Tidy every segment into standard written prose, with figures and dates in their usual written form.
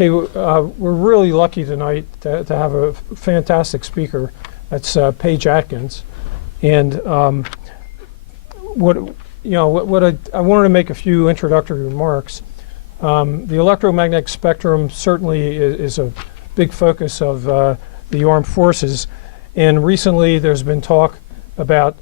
Okay, we're really lucky tonight to have a fantastic speaker. That's Paige Atkins, and I wanted to make a few introductory remarks. The electromagnetic spectrum certainly is a big focus of the armed forces, and recently there's been talk about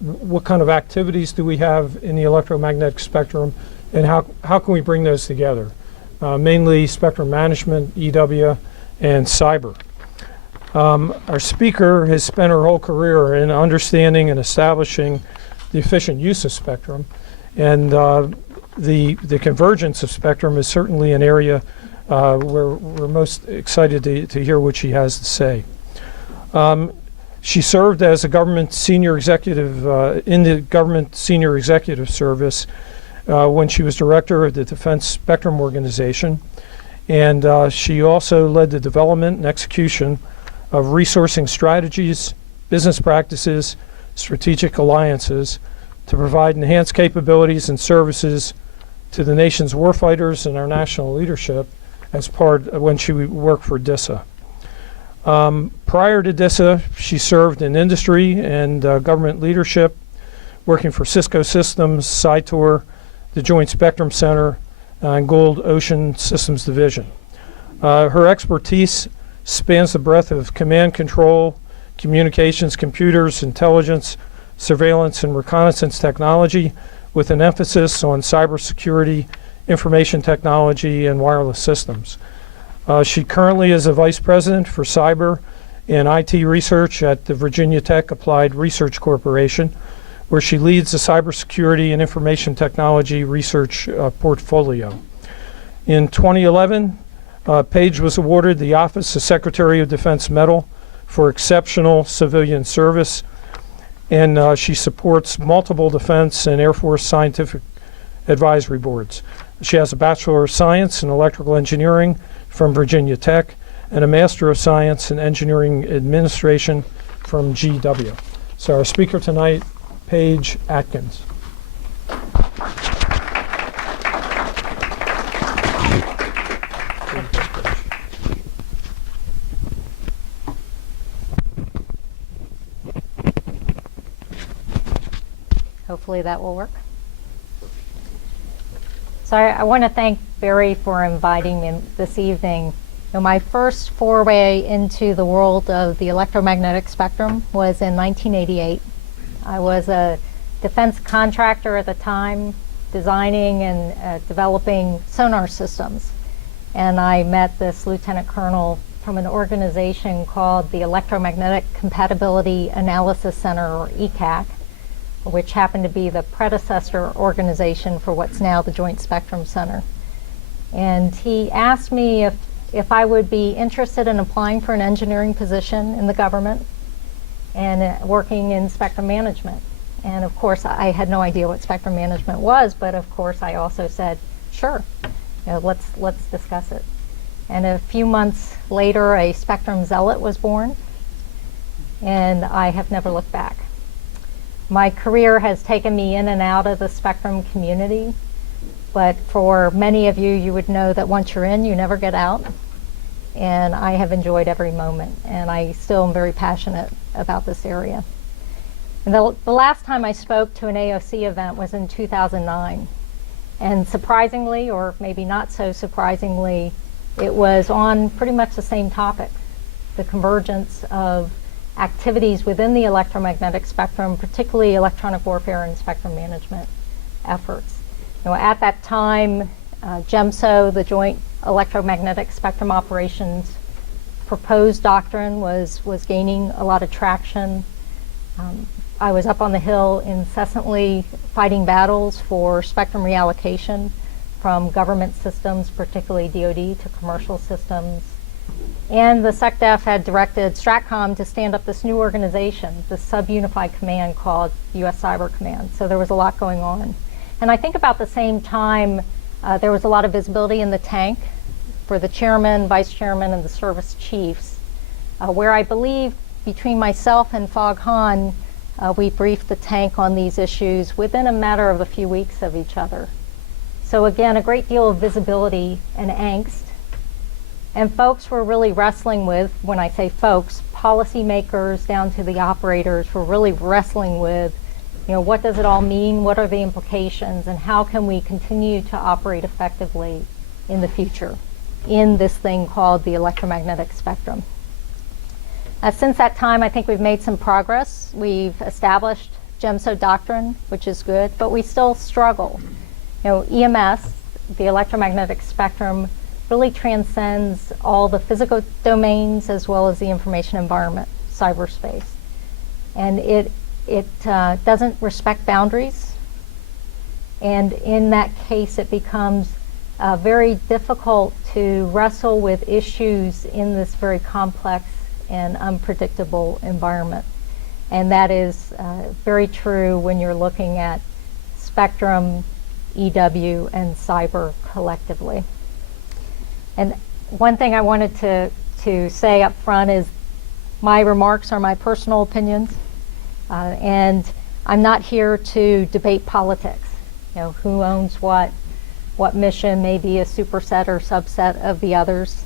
what kind of activities do we have in the electromagnetic spectrum, and how can we bring those together? Mainly spectrum management, EW, and cyber. Our speaker has spent her whole career in understanding and establishing the efficient use of spectrum, and the convergence of spectrum is certainly an area where we're most excited to hear what she has to say. She served as a government senior executive in the government senior executive service when she was director of the Defense Spectrum Organization, and she also led the development and execution of resourcing strategies, business practices, strategic alliances to provide enhanced capabilities and services to the nation's warfighters and our national leadership as part of when she worked for DISA. Prior to DISA, she served in industry and government leadership, working for Cisco Systems, Cytor, the Joint Spectrum Center, and Gold Ocean Systems Division. Her expertise spans the breadth of command control, communications, computers, intelligence, surveillance, and reconnaissance technology, with an emphasis on cybersecurity, information technology, and wireless systems. She currently is a vice president for cyber and IT research at the Virginia Tech Applied Research Corporation, where she leads the cybersecurity and information technology research portfolio. In 2011, Paige was awarded the Office of Secretary of Defense Medal for exceptional civilian service, and she supports multiple defense and Air Force scientific advisory boards. She has a Bachelor of Science in Electrical Engineering from Virginia Tech and a Master of Science in Engineering Administration from GW. So our speaker tonight, Paige Atkins. Hopefully that will work. So I want to thank Barry for inviting me this evening. My first foray into the world of the electromagnetic spectrum was in 1988. I was a defense contractor at the time, designing and developing sonar systems. And I met this lieutenant colonel from an organization called the Electromagnetic Compatibility Analysis Center, or ECAC, which happened to be the predecessor organization for what's now the Joint Spectrum Center. And he asked me if I would be interested in applying for an engineering position in the government and working in spectrum management. And of course, I had no idea what spectrum management was, but of course I also said, sure, let's discuss it. And a few months later, a spectrum zealot was born, and I have never looked back. My career has taken me in and out of the spectrum community, but for many of you, you would know that once you're in, you never get out. And I have enjoyed every moment, and I still am very passionate about this area. And the last time I spoke to an AOC event was in 2009. And surprisingly, or maybe not so surprisingly, it was on pretty much the same topic, the convergence of activities within the electromagnetic spectrum, particularly electronic warfare and spectrum management efforts. At that time, GEMSO, the Joint Electromagnetic Spectrum Operations proposed doctrine, was gaining a lot of traction. I was up on the Hill incessantly fighting battles for spectrum reallocation from government systems, particularly DoD, to commercial systems. And the SecDef had directed Stratcom to stand up this new organization, this sub-unified command called U.S. Cyber Command. So there was a lot going on. And I think about the same time, there was a lot of visibility in the tank for the chairman, vice chairman, and the service chiefs, where I believe between myself and Fogg Hahn, we briefed the tank on these issues within a matter of a few weeks of each other. So again, a great deal of visibility and angst And folks were really wrestling with, when I say folks, policymakers down to the operators were really wrestling with, what does it all mean? What are the implications? And how can we continue to operate effectively in the future in this thing called the electromagnetic spectrum? Since that time, I think we've made some progress. We've established GEMSO doctrine, which is good, but we still struggle. EMS, the electromagnetic spectrum, really transcends all the physical domains as well as the information environment, cyberspace. And it doesn't respect boundaries. And in that case, it becomes very difficult to wrestle with issues in this very complex and unpredictable environment. And that is very true when you're looking at spectrum, EW, and cyber collectively. And one thing I wanted to say up front is my remarks are my personal opinions, and I'm not here to debate politics. Who owns what mission may be a superset or subset of the others.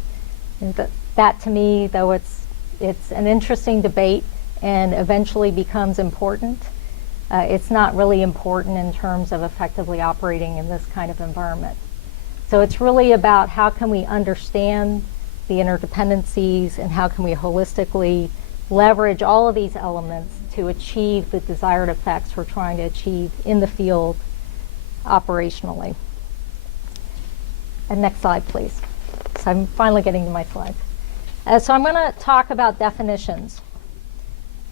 And that to me, though it's an interesting debate and eventually becomes important, it's not really important in terms of effectively operating in this kind of environment. So it's really about how can we understand the interdependencies and how can we holistically leverage all of these elements to achieve the desired effects we're trying to achieve in the field operationally. And next slide, please. So I'm finally getting to my slides. So I'm going to talk about definitions.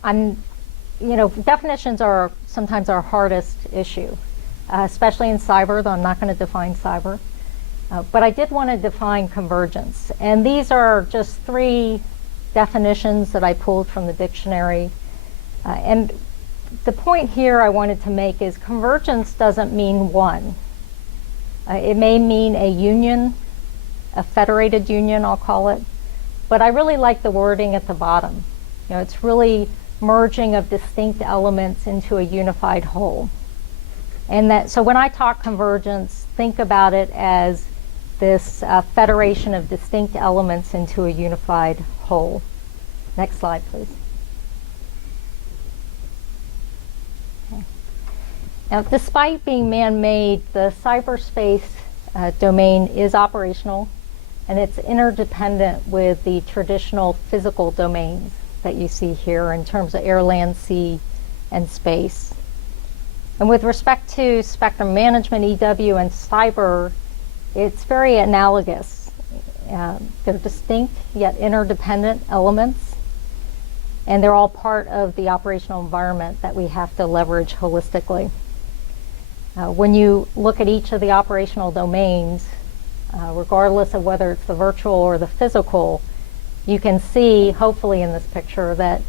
Definitions are sometimes our hardest issue, especially in cyber, though I'm not going to define cyber. But I did want to define convergence. And these are just 3 definitions that I pulled from the dictionary. And the point here I wanted to make is convergence doesn't mean one. It may mean a union, a federated union, I'll call it. But I really like the wording at the bottom. It's really merging of distinct elements into a unified whole. And so when I talk convergence, think about it as this federation of distinct elements into a unified whole. Next slide, please. Okay. Now, despite being man-made, the cyberspace domain is operational, and it's interdependent with the traditional physical domains that you see here in terms of air, land, sea, and space. And with respect to spectrum management, EW, and cyber, it's very analogous. They're distinct yet interdependent elements, and they're all part of the operational environment that we have to leverage holistically. When you look at each of the operational domains, regardless of whether it's the virtual or the physical, you can see, hopefully in this picture, that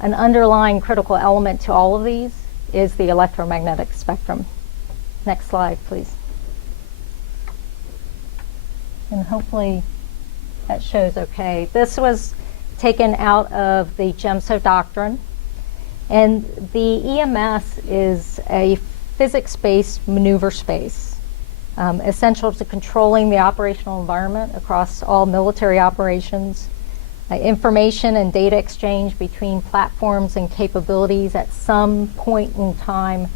an underlying critical element to all of these is the electromagnetic spectrum. Next slide, please. And hopefully that shows okay. This was taken out of the GEMSO doctrine. And the EMS is a physics-based maneuver space, essential to controlling the operational environment across all military operations. Information and data exchange between platforms and capabilities at some point in time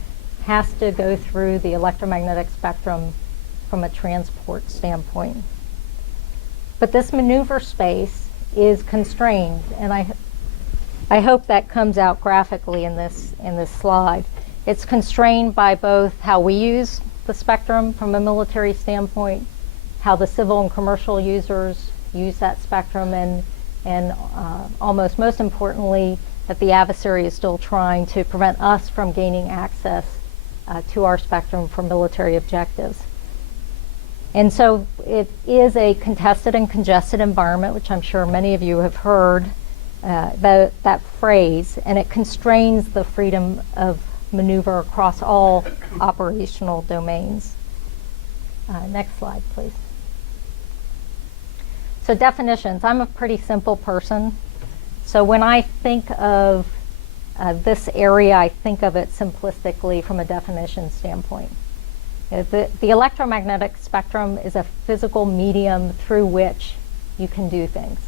has to go through the electromagnetic spectrum from a transport standpoint. But this maneuver space is constrained, and I hope that comes out graphically in this slide. It's constrained by both how we use the spectrum from a military standpoint, how the civil and commercial users use that spectrum, and almost most importantly, that the adversary is still trying to prevent us from gaining access to our spectrum for military objectives. And so it is a contested and congested environment, which I'm sure many of you have heard that phrase, and it constrains the freedom of maneuver across all operational domains. Next slide, please. So definitions. I'm a pretty simple person. So when I think of this area, I think of it simplistically from a definition standpoint. The electromagnetic spectrum is a physical medium through which you can do things.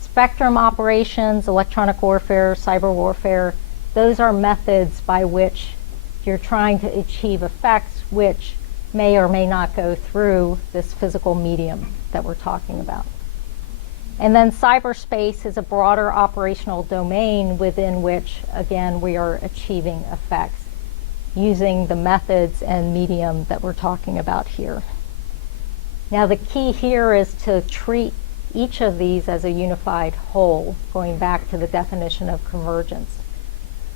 Spectrum operations, electronic warfare, cyber warfare, those are methods by which you're trying to achieve effects which may or may not go through this physical medium that we're talking about. And then cyberspace is a broader operational domain within which, again, we are achieving effects using the methods and medium that we're talking about here. Now, the key here is to treat each of these as a unified whole, going back to the definition of convergence.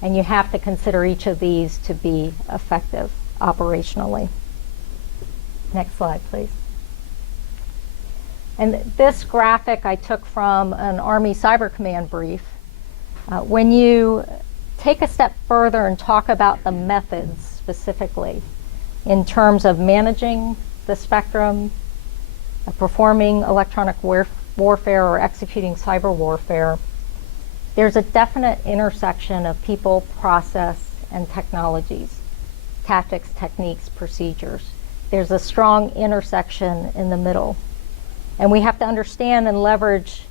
And you have to consider each of these to be effective operationally. Next slide, please. And this graphic I took from an Army Cyber Command brief. When you take a step further and talk about the methods specifically in terms of managing the spectrum, performing electronic warfare or executing cyber warfare, there's a definite intersection of people, process, and technologies, tactics, techniques, procedures. There's a strong intersection in the middle. And we have to understand and leverage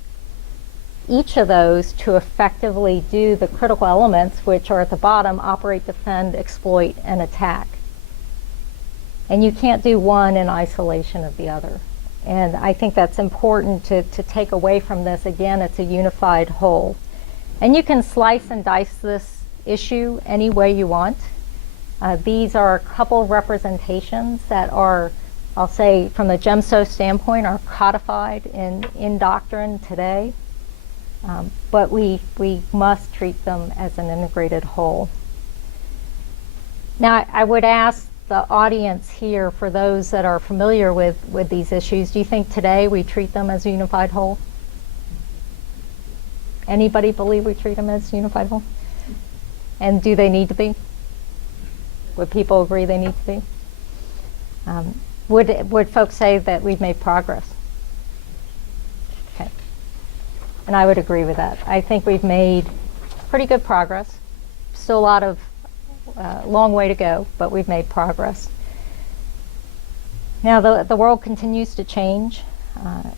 each of those to effectively do the critical elements, which are at the bottom: operate, defend, exploit, and attack. And you can't do one in isolation of the other. And I think that's important to take away from this. Again, it's a unified whole. And you can slice and dice this issue any way you want. These are a couple representations that are, I'll say, from the GEMSO standpoint, are codified in doctrine today. But we must treat them as an integrated whole. Now, I would ask the audience here, for those that are familiar with these issues, do you think today we treat them as a unified whole? Anybody believe we treat them as a unified whole? And do they need to be? Would people agree they need to be? Would folks say that we've made progress? Okay. And I would agree with that. I think we've made pretty good progress. Still a lot of long way to go, but we've made progress. Now, the world continues to change,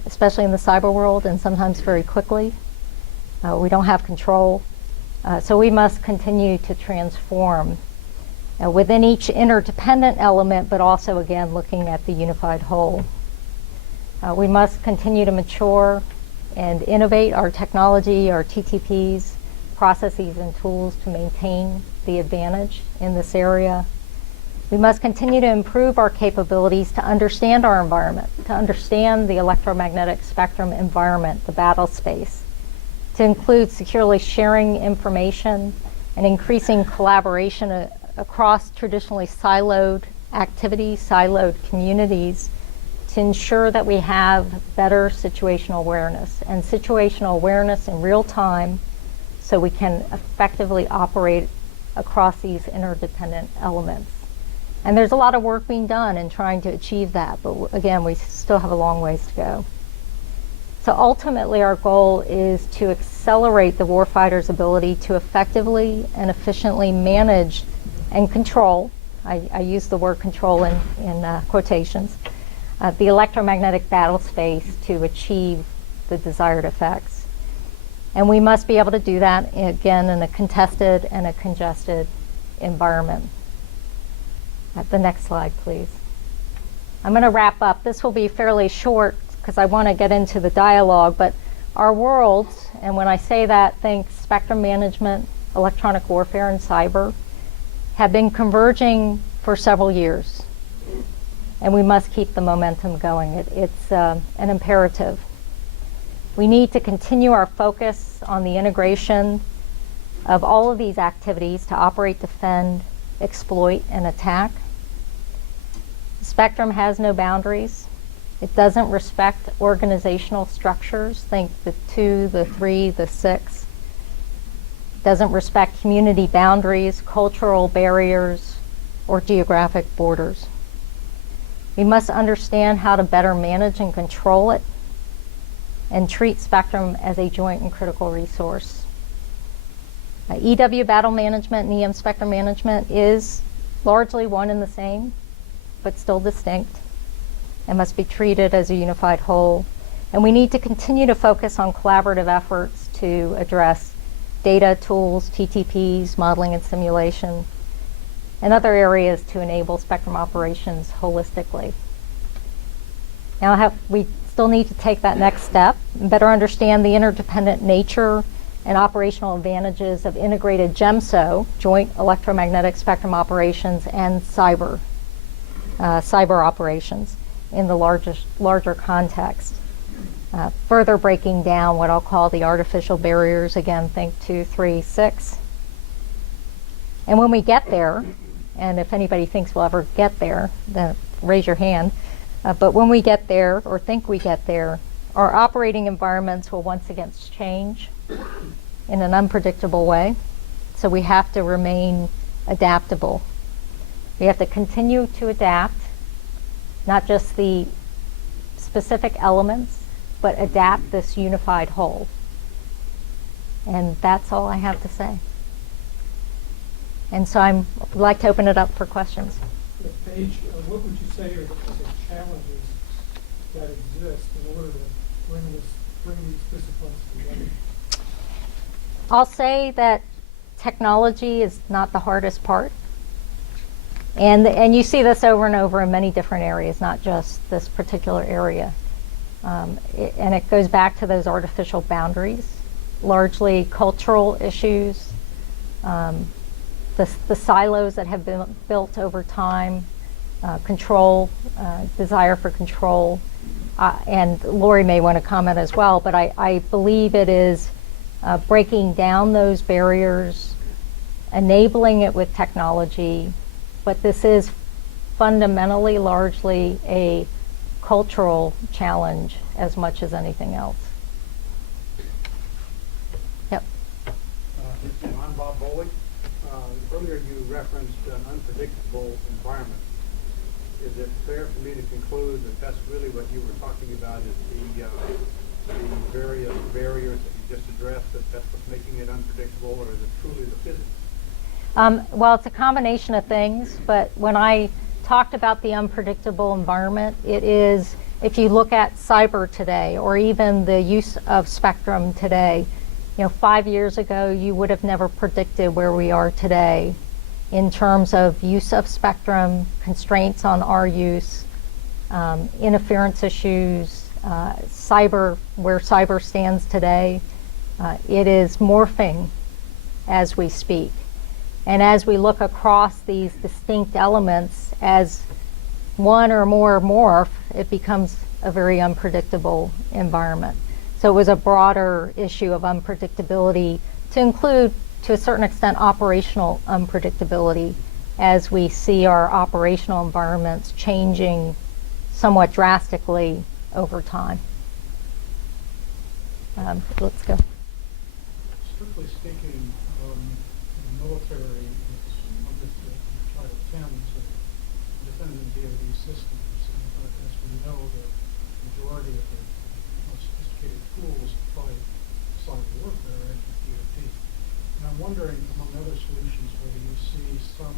especially in the cyber world, and sometimes very quickly. We don't have control, so we must continue to transform within each interdependent element, but also, again, looking at the unified whole. We must continue to mature and innovate our technology, our TTPs, processes, and tools to maintain the advantage in this area. We must continue to improve our capabilities to understand our environment, to understand the electromagnetic spectrum environment, the battle space, to include securely sharing information and increasing collaboration across traditionally siloed activities, siloed communities, to ensure that we have better situational awareness and situational awareness in real time, so we can effectively operate across these interdependent elements. And there's a lot of work being done in trying to achieve that, but again, we still have a long ways to go. So ultimately, our goal is to accelerate the warfighter's ability to effectively and efficiently manage and control, I use the word control in quotations, the electromagnetic battle space to achieve the desired effects. And we must be able to do that, again, in a contested and a congested environment. The next slide, please. I'm going to wrap up. This will be fairly short because I want to get into the dialogue, but our worlds, and when I say that, think spectrum management, electronic warfare, and cyber, have been converging for several years. And we must keep the momentum going. It's an imperative. We need to continue our focus on the integration of all of these activities to operate, defend, exploit, and attack. The spectrum has no boundaries. It doesn't respect organizational structures. Think the 2, the 3, the 6. It doesn't respect community boundaries, cultural barriers, or geographic borders. We must understand how to better manage and control it, and treat spectrum as a joint and critical resource. EW battle management and EM spectrum management is largely one and the same, but still distinct, and must be treated as a unified whole. And we need to continue to focus on collaborative efforts to address data, tools, TTPs, modeling and simulation, and other areas to enable spectrum operations holistically. Now we still need to take that next step and better understand the interdependent nature and operational advantages of integrated GEMSO, joint electromagnetic spectrum operations, and cyber operations in the larger context. Further breaking down what I'll call the artificial barriers, again, think 2, 3, 6. And when we get there, and if anybody thinks we'll ever get there, then raise your hand. But when we get there, or think we get there, our operating environments will once again change in an unpredictable way. So we have to remain adaptable. We have to continue to adapt, not just the specific elements, but adapt this unified whole. And that's all I have to say. And so I'd like to open it up for questions. Paige, what would you say are the challenges that exist in order to bring these disciplines together? I'll say that technology is not the hardest part. And you see this over and over in many different areas, not just this particular area. And it goes back to those artificial boundaries, largely cultural issues, the silos that have been built over time, control, desire for control. And Lori may want to comment as well, but I believe it is breaking down those barriers, enabling it with technology, but this is fundamentally largely a cultural challenge as much as anything else. Yep. I'm Bob Bowley. Earlier you referenced an unpredictable environment. Is it fair for me to conclude that that's really what you were talking about, is the various barriers that you just addressed, that's what's making it unpredictable, or is it truly the physics? Well, it's a combination of things, but when I talked about the unpredictable environment, it is, if you look at cyber today, or even the use of spectrum today, 5 years ago, you would have never predicted where we are today in terms of use of spectrum, constraints on our use, interference issues, cyber, where cyber stands today. It is morphing as we speak. And as we look across these distinct elements, as one or more morph, it becomes a very unpredictable environment. So it was a broader issue of unpredictability to include, to a certain extent, operational unpredictability as we see our operational environments changing somewhat drastically over time. Let's go. Strictly speaking, the military is under Title 10, so independent DoD systems. And as we know, the majority of the most sophisticated tools to fight cyber warfare are in DoD. And I'm wondering, among other solutions, whether you see some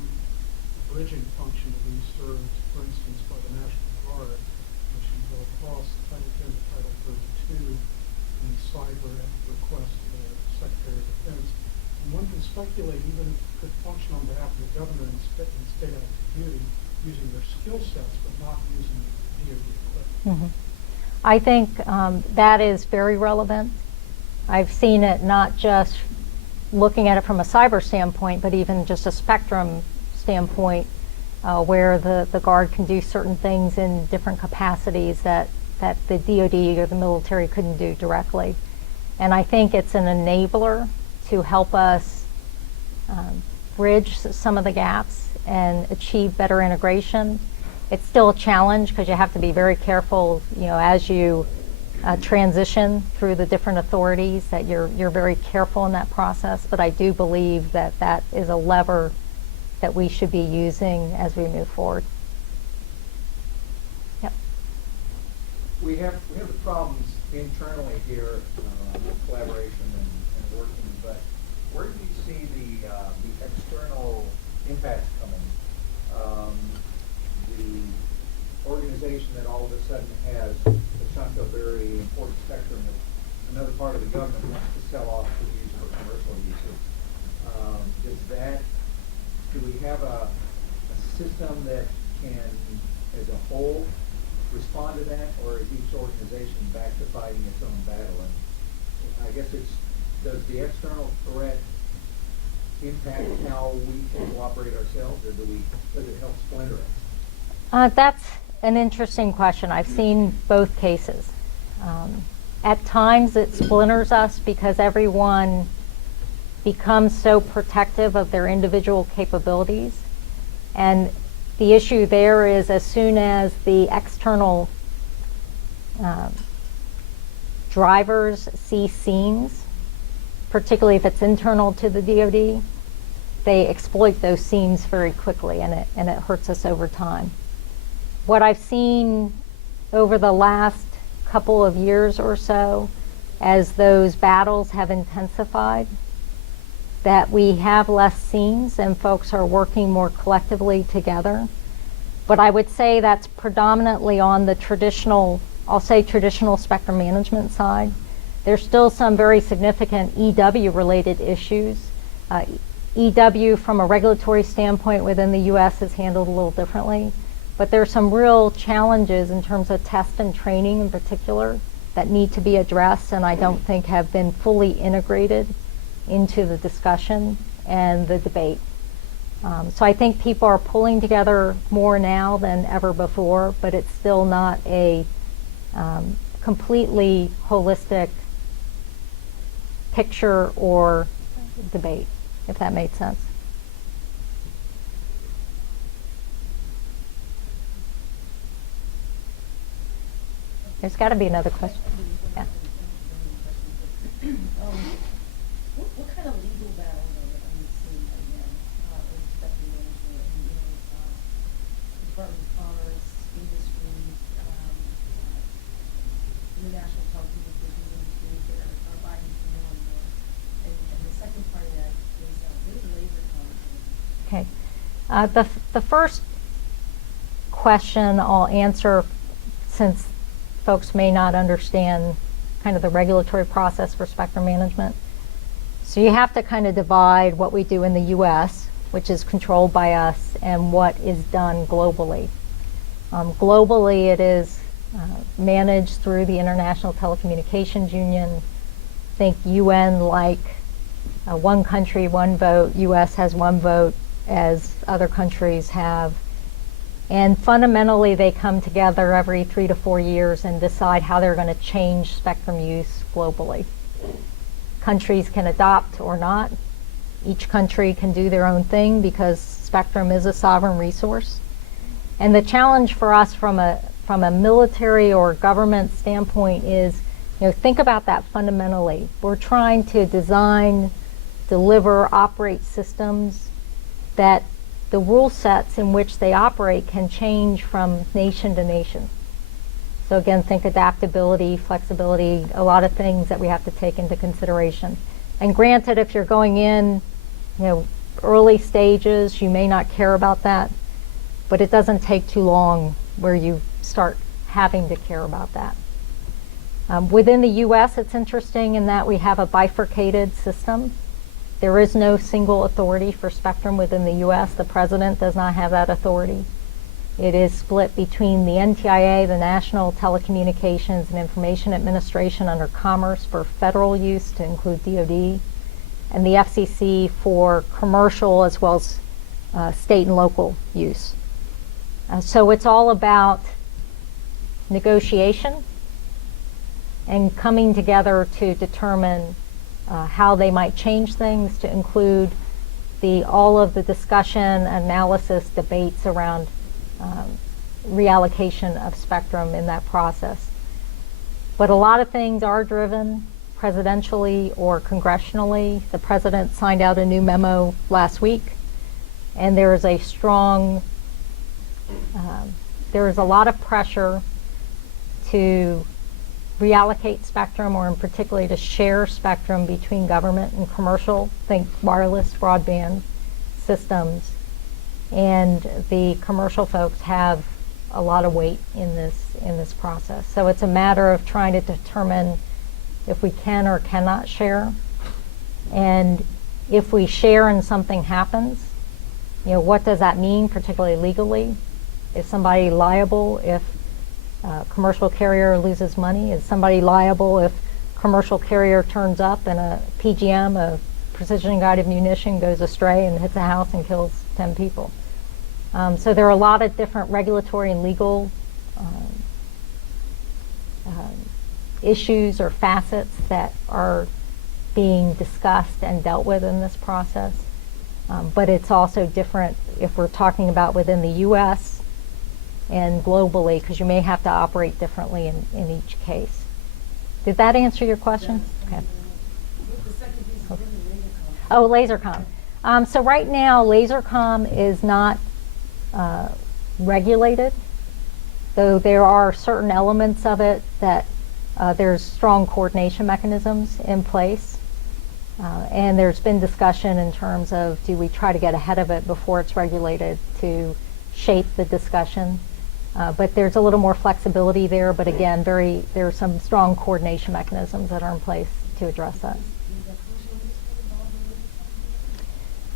bridging function to be served, for instance, by the National Guard, which can go across Title 10 to Title 32 in cyber at the request of the Secretary of Defense. And one can speculate even could function on behalf of the governor in state active duty using their skill sets, but not using DoD equipment. I think that is very relevant. I've seen it not just looking at it from a cyber standpoint, but even just a spectrum standpoint, where the Guard can do certain things in different capacities that the DoD or the military couldn't do directly. And I think it's an enabler to help us bridge some of the gaps and achieve better integration. It's still a challenge because you have to be very careful, as you transition through the different authorities, that you're very careful in that process. But I do believe that that is a lever that we should be using as we move forward. Yep. We have the problems internally here, with collaboration and working, but where do you see the external impacts coming? The organization that all of a sudden has a chunk of very important spectrum that another part of the government wants to sell off to use for commercial uses. Do we have a system that can, as a whole, respond to that, or is each organization back to fighting its own battle? And I guess does the external threat impact how we can cooperate ourselves, or does it help splinter us? That's an interesting question. I've seen both cases. At times it splinters us because everyone becomes so protective of their individual capabilities. And the issue there is as soon as the external drivers see seams, particularly if it's internal to the DoD, they exploit those seams very quickly, and it hurts us over time. What I've seen over the last couple of years or so, as those battles have intensified, that we have less seams and folks are working more collectively together. But I would say that's predominantly on the traditional, I'll say traditional spectrum management side. There's still some very significant EW related issues. EW from a regulatory standpoint within the US is handled a little differently, but there's some real challenges in terms of test and training in particular that need to be addressed, and I don't think have been fully integrated into the discussion and the debate. So I think people are pulling together more now than ever before, but it's still not a completely holistic picture or debate, if that made sense. There's got to be another question. Yeah. What kind of legal battles are you seeing right now with spectrum management? Department of Commerce, industries, international telecommunications industries that are buying more and more. And the second part of that is what is labor content? Okay. The first question I'll answer, since folks may not understand kind of the regulatory process for spectrum management. So you have to kind of divide what we do in the US, which is controlled by us, and what is done globally. Globally, it is managed through the International Telecommunications Union. Think UN like one country, one vote. US has one vote, as other countries have. And fundamentally, they come together every 3 to 4 years and decide how they're going to change spectrum use globally. Countries can adopt or not. Each country can do their own thing because spectrum is a sovereign resource. And the challenge for us from a military or government standpoint is, think about that fundamentally. We're trying to design, deliver, operate systems that the rule sets in which they operate can change from nation to nation. So again, think adaptability, flexibility, a lot of things that we have to take into consideration. And granted, if you're going in, early stages, you may not care about that, but it doesn't take too long where you start having to care about that. Within the US, it's interesting in that we have a bifurcated system. There is no single authority for spectrum within the US. The president does not have that authority. It is split between the NTIA, the National Telecommunications and Information Administration under Commerce for federal use to include DoD, and the FCC for commercial as well as state and local use. So it's all about negotiation and coming together to determine how they might change things to include all of the discussion, analysis, debates around reallocation of spectrum in that process. But a lot of things are driven presidentially or congressionally. The president signed out a new memo last week, and there is a strong, there is a lot of pressure to reallocate spectrum, or in particular to share spectrum between government and commercial, think wireless broadband systems. And the commercial folks have a lot of weight in this process. So it's a matter of trying to determine if we can or cannot share, and if we share and something happens, what does that mean, particularly legally? Is somebody liable if a commercial carrier loses money? Is somebody liable if commercial carrier turns up and a PGM, a precision-guided munition, goes astray and hits a house and kills 10 people? So there are a lot of different regulatory and legal issues or facets that are being discussed and dealt with in this process. But it's also different if we're talking about within the U.S. and globally, because you may have to operate differently in each case. Did that answer your question? Okay. The second piece is in the lasercom. Oh, lasercom. So right now, lasercom is not regulated, though there are certain elements of it that there's strong coordination mechanisms in place. And there's been discussion in terms of, do we try to get ahead of it before it's regulated to shape the discussion? But there's a little more flexibility there, but again, there are some strong coordination mechanisms that are in place to address that. Is that commercial risk involved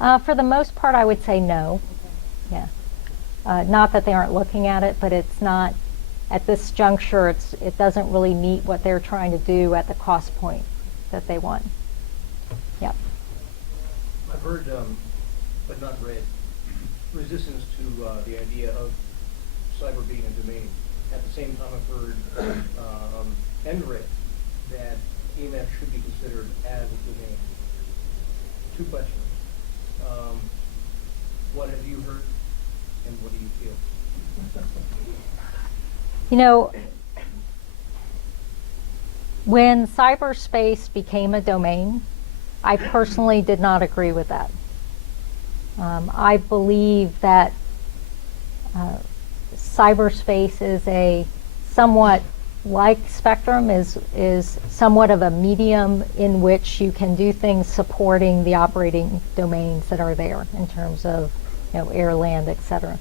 in lasercom? For the most part, I would say no. Yeah. Not that they aren't looking at it, but it's not, at this juncture, it doesn't really meet what they're trying to do at the cost point that they want. Yep. I've heard, but not read, resistance to the idea of cyber being a domain. At the same time, I've heard and read that EMF should be considered as a domain. Two questions. What have you heard, and what do you feel? When cyberspace became a domain, I personally did not agree with that. I believe that cyberspace is a somewhat, like spectrum, is somewhat of a medium in which you can do things supporting the operating domains that are there in terms of air, land, etc.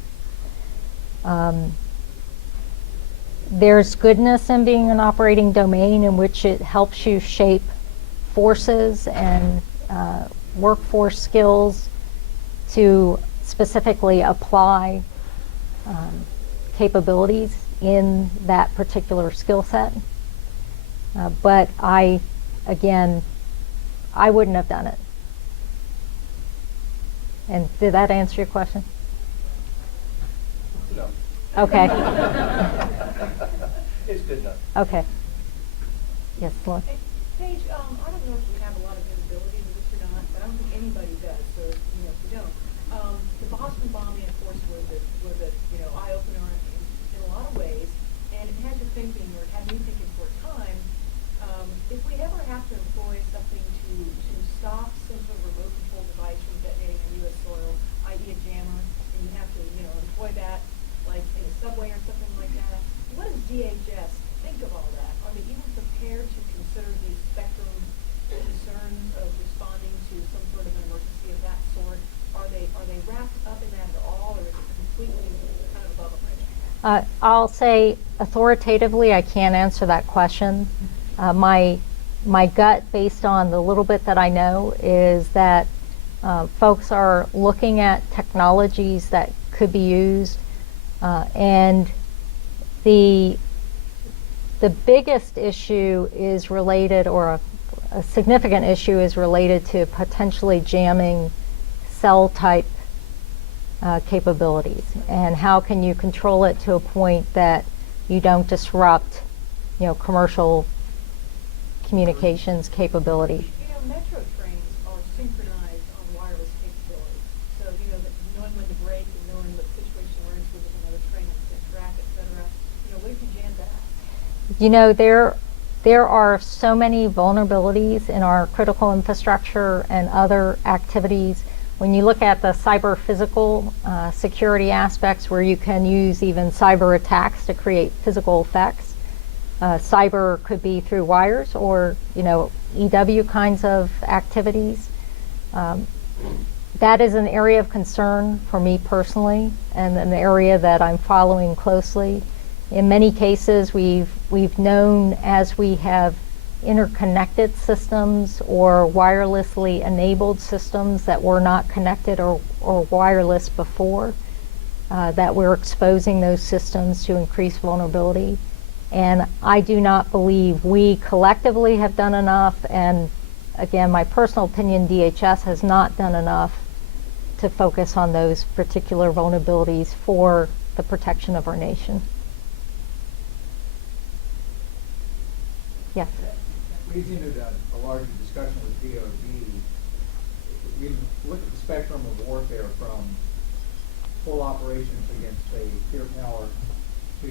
There's goodness in being an operating domain in which it helps you shape forces and workforce skills to specifically apply capabilities in that particular skill set. But I wouldn't have done it. And did that answer your question? No. Okay. It's good enough. Okay. Yes, Laura? Hey, Paige, I don't know if you have a lot of visibility into this or not, but I don't think anybody does, so if you don't. The Boston bombing, of course, was a eye-opener in a lot of ways, and it had you thinking, or it had me thinking for a time, if we ever have to employ something to stop some sort of remote control device from detonating on U.S. soil, i.e. a jammer, and you have to employ that like in a subway or something like that, what does DHS think of all that? Are they even prepared to consider these spectrum concerns of responding to some sort of an emergency of that sort? Are they wrapped up in that at all, or is it completely kind of above them right now? I'll say authoritatively, I can't answer that question. My gut, based on the little bit that I know, is that folks are looking at technologies that could be used, and the biggest issue is related, or a significant issue is related to potentially jamming cell type capabilities, and how can you control it to a point that you don't disrupt commercial communications capability. Metro trains are synchronized on wireless capability. So, knowing when to brake and knowing what situation we're in with another train and track, et cetera, what if you jam that? There are so many vulnerabilities in our critical infrastructure and other activities. When you look at the cyber physical security aspects, where you can use even cyber attacks to create physical effects, cyber could be through wires or EW kinds of activities. That is an area of concern for me personally, and an area that I'm following closely. In many cases, we've known as we have interconnected systems or wirelessly enabled systems that were not connected or wireless before, that we're exposing those systems to increased vulnerability. And I do not believe we collectively have done enough, and again, my personal opinion, DHS has not done enough to focus on those particular vulnerabilities for the protection of our nation. Yes. That leads into a larger discussion with DOD. We look at the spectrum of warfare from full operations against a peer power to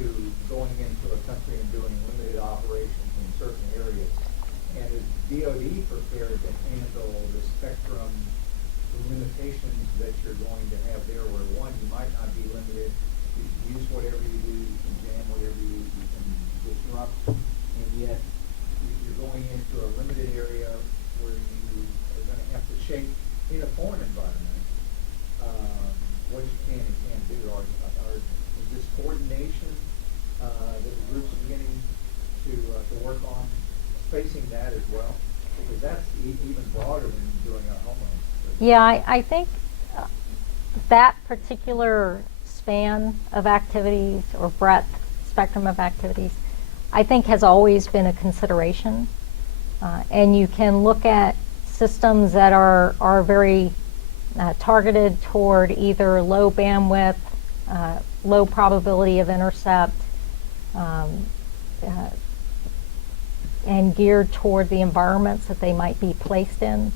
going into a country and doing limited operations in certain areas. And is DOD prepared to handle the spectrum limitations that you're going to have there, where one, you might not be limited, you can use whatever you do, you can jam whatever you can disrupt, and yet you're going into a limited area where you are going to have to shape in a foreign environment what you can and can't do. Is this coordination that the groups are beginning to work on facing that as well? Because that's even broader than doing a homeland. Yeah, I think that particular span of activities or breadth, spectrum of activities, I think has always been a consideration. And you can look at systems that are very targeted toward either low bandwidth, low probability of intercept, and geared toward the environments that they might be placed in,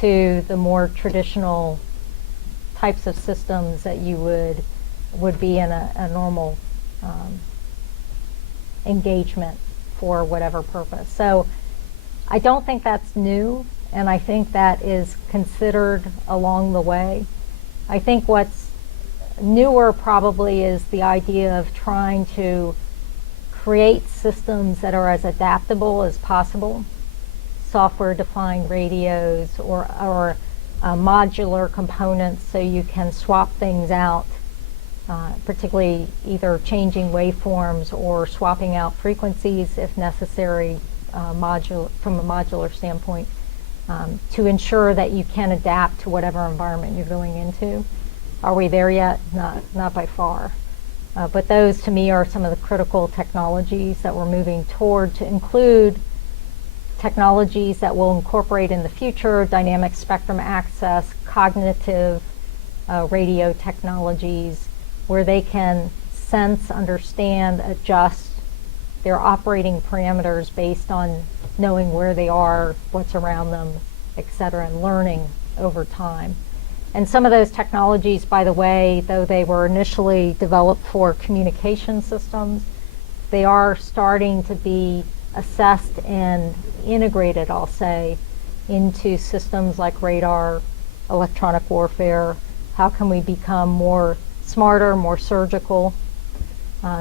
to the more traditional types of systems that you would be in a normal engagement for whatever purpose. So I don't think that's new, and I think that is considered along the way. I think what's newer probably is the idea of trying to create systems that are as adaptable as possible, software-defined radios or modular components, so you can swap things out, particularly either changing waveforms or swapping out frequencies if necessary, from a modular standpoint, to ensure that you can adapt to whatever environment you're going into. Are we there yet? Not by far. But those, to me, are some of the critical technologies that we're moving toward, to include technologies that will incorporate in the future dynamic spectrum access, cognitive radio technologies, where they can sense, understand, adjust their operating parameters based on knowing where they are, what's around them, et cetera, and learning over time. And some of those technologies, by the way, though they were initially developed for communication systems, they are starting to be assessed and integrated, I'll say, into systems like radar, electronic warfare. How can we become more smarter, more surgical?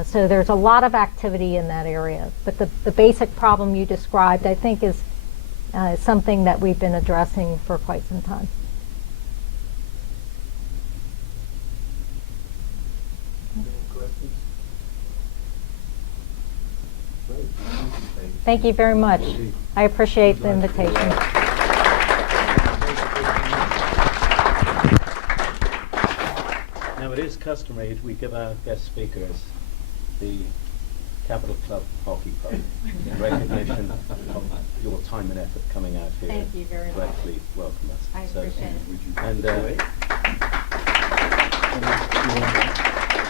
So there's a lot of activity in that area. But the basic problem you described, I think, is something that we've been addressing for quite some time. Thank you very much. I appreciate the invitation. Now, it is customary we give our guest speakers the Capital Club Hockey Puck in recognition of your time and effort coming out here. Thank you very to much. actually welcome us. I appreciate it. And